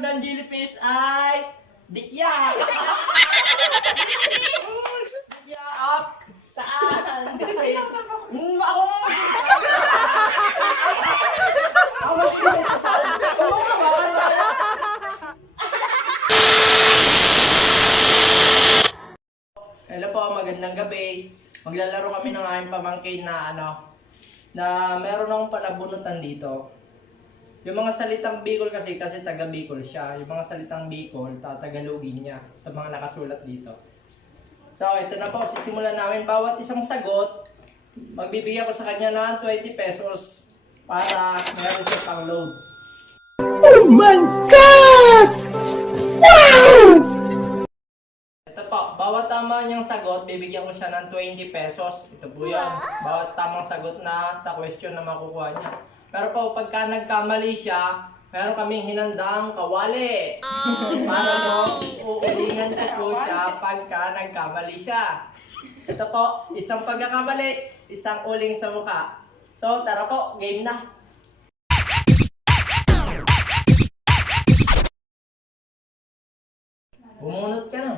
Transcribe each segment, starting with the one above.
Tagalog ng jellyfish ay dikya. Dikya up. Saan? Ako. Hello po, magandang gabi. Maglalaro kami ng aking pamangkin na meron akong palabunutan dito. Yung mga salitang Bicol kasi taga Bicol siya. Yung mga salitang Bicol, tatagalogin niya sa mga nakasulat dito. So, ito na po, sisimulan namin bawat isang sagot. Magbibigyan ko sa kanya ng 20 pesos para meron siya pang load. Oh my God! Wow! Ito po, bawat tama niyang sagot, bibigyan ko siya ng 20 pesos. Ito po yan. Bawat tamang sagot na sa question na makukuha niya. Pero po, pagka nagkamali siya, meron kaming hinandang kawali. Para uulingan ko po siya pagka nagkamali siya. Ito po, isang pagkakamali, isang uling sa mukha. So, tara po, game na. Bumunot ka na.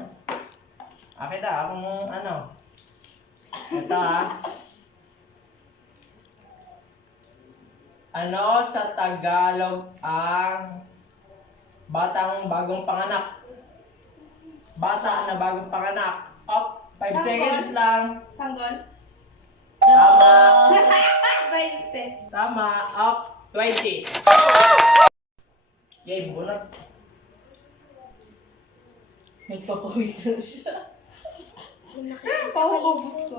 Akin na, akong Ito Ano sa Tagalog ang batang bagong panganak? Bata na bagong panganak. Up, 5 seconds lang. Sanggon? Tama. 20. Tama. Up, 20. Game, bunot. Nagpapawis na siya.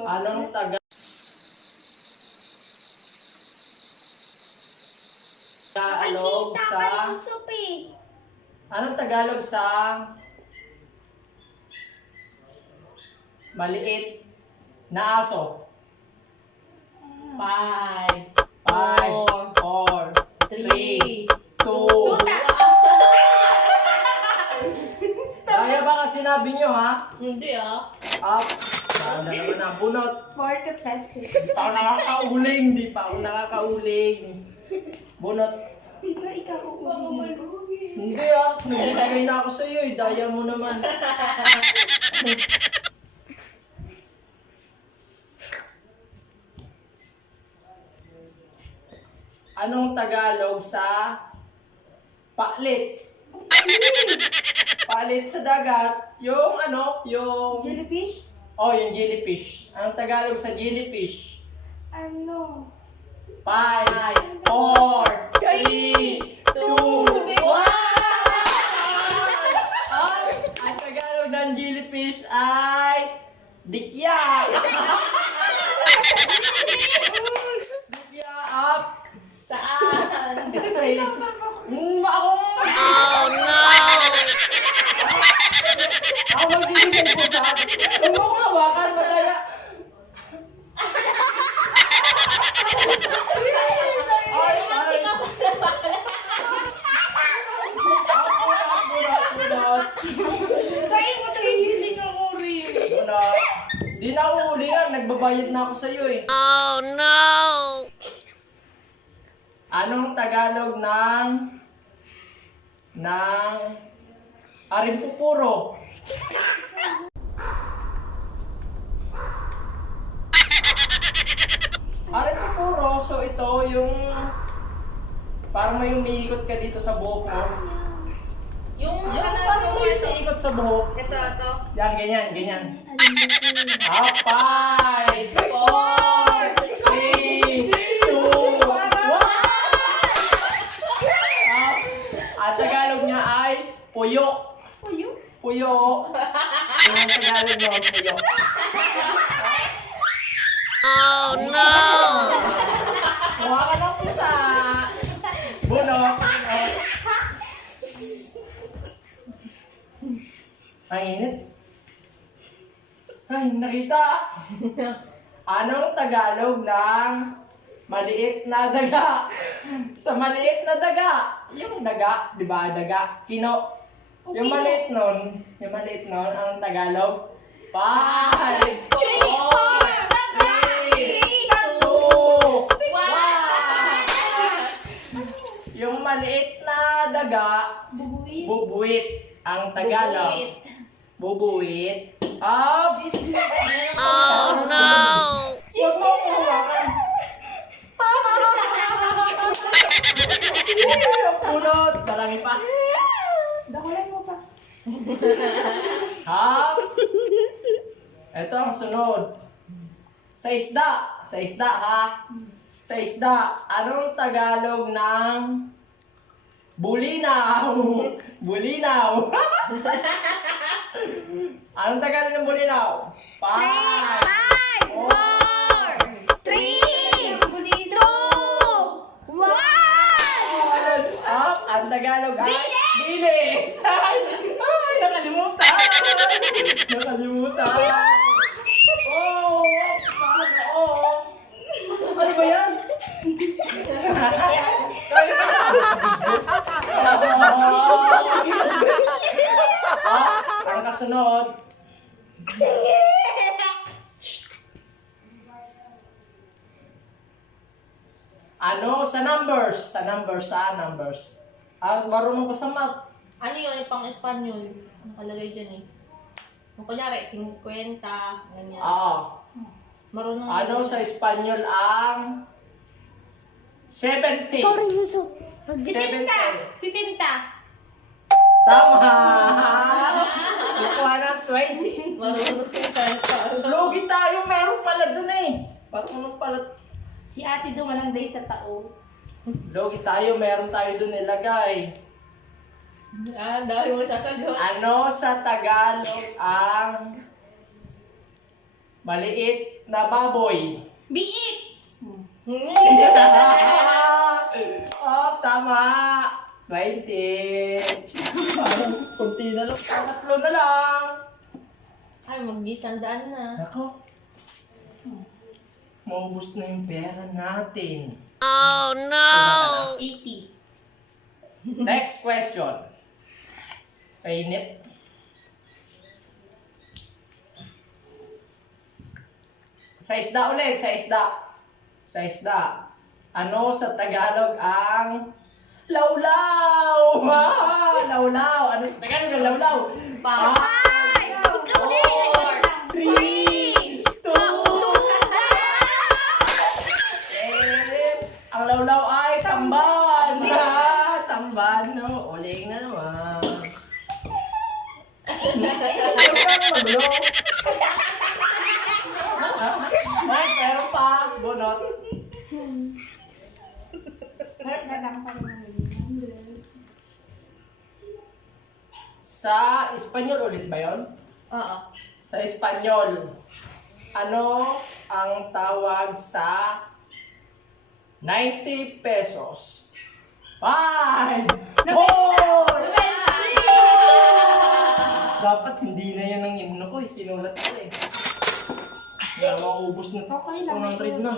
Anong Tagalog sa... Anong Tagalog sa maliit na aso? 5, 5, 4, 3, 2. Kaya ba ka sinabi nyo, ha? Hindi Up. Ano naman na, bunot. 40 pesos. Di pa ako nakakauling. Bunot. Hindi nagbibigay na ako sa iyo eh. Daya mo naman. Anong Tagalog sa palit? Palit sa dagat. Yung yung... Jellyfish? Oh, yung jellyfish. Anong Tagalog sa jellyfish? 5, 4, 3, 2, 1. Ang Tagalog ng jellyfish ay dikya. Dikya up. Saan? Ako. Oh no! Ako mag-iisip ko sa akin. Huwag mo hawakan, madaya. Sa'yo mo ito hindi ka uri. Di na ako uli nga, nagbabayad na ako sa iyo eh. Oh no! Anong Tagalog ng Arimpupuro? Arimpupuro, so ito yung parang may umiikot ka dito sa buhok mo. Yung Yan, parang may umiikot sa buhok. Ito. Yan, ganyan. 5, 4, 3, 2, 1. Ang Tagalog niya ay puyo. Puyo. Yung Tagalog mo, puyo. Oh no! Kuha ka ng pusa. Bunok. Ang init. Ay, nakita. Anong Tagalog ng maliit na daga? Sa maliit na daga. Yung daga, di ba? Daga. Kino. Yung maliit nun, anong Tagalog? 5, 4, 3, 2, 1. Yung maliit na daga, Bubuwit. Ang Tagalog. Bubuwit. Ah, Oh no! huwag mo akong hawakan. Punot. Marami pa. Dakulan mo pa. Ha? Ito ang sunod. Sa isda. Sa isda, ha? Sa isda. Anong Tagalog ng bulinaw? Bulinaw. Anong Tagalog ng bulinaw? 5, 4, 3, 2, 1! Up, ang Tagalog ay bilis! Ay, nakalimutan! Nakalimutan! Oh, sana, oh! Ano ba yan? Ops, ang kasunod. Ano? Sa numbers. Sa numbers, sa numbers. Ah, marunong ka sa math. Ano yun, pang Espanyol? Nakalagay dyan eh. Kung kunyari, 50, ganyan. Oo. Marunong Ano sa Espanyol ang 70? Yusuf. 70. Si Tinta. Tama! Kukuha ng 20. Marunong tayo. Logi tayo, meron pala dun eh. Marunong pala. Si ate doon walang data tao. Logi tayo, meron tayo dun nilagay. Ah, ang dami mo sasagot. Ano sa Tagalog ang maliit na baboy? Biik! Oh, tama! 20. Parang kunti na lang. Tatlo na lang. Ay, mag-isandaan na. Nako. Maubos na yung pera natin. Oh no! 80. Next question. Painit. Sa isda ulit, sa isda. Sa isda. Ano sa Tagalog ang lawlaw? Ah, lawlaw. Ano sa Tagalog ang lawlaw? 5, 4, 3, 2, ang lawlaw ay tamban. Ah, tamban, no? Uling na naman. Huwag kang magulo. Ay, pero pa, bunot. Harap na lang pa naman. Sa Espanyol ulit ba yun? Oo. Sa Espanyol, ano ang tawag sa 90 pesos? 5! Oh! Dapat hindi na yan ang himno ko eh. Sinulat ko eh. Kaya maubos na to. Okay lang. 100 na.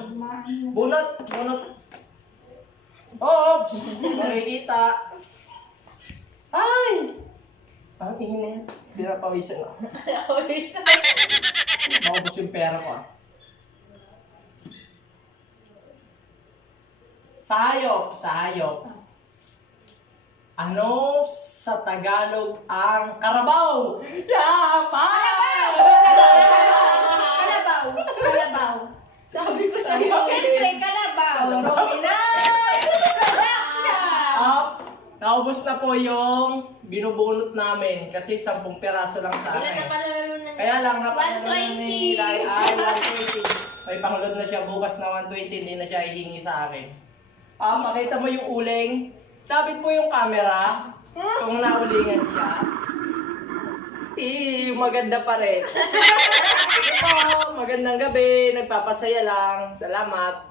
Bunot! Bunot! Oops! Makikita. Ay! Ang init. Pinapawisan na. Maubos yung pera ko ah. Sa hayop. Sa hayop. Ano sa Tagalog ang karabaw? Yapa! Kalabaw! Kalabaw! Sabi ko sa'yo. Siyempre, kalabaw! Naubos na po yung binubunot namin kasi 10 peraso lang sa Ilan na akin. panalo na Kaya lang napanalo 120. ni Rai ay 120. May pangload na siya bukas na 120, hindi na siya hihingi sa akin. Makita mo yung uling. Tapit po yung camera kung naulingan siya. Maganda pa rin. Sige po, magandang gabi. Nagpapasaya lang. Salamat.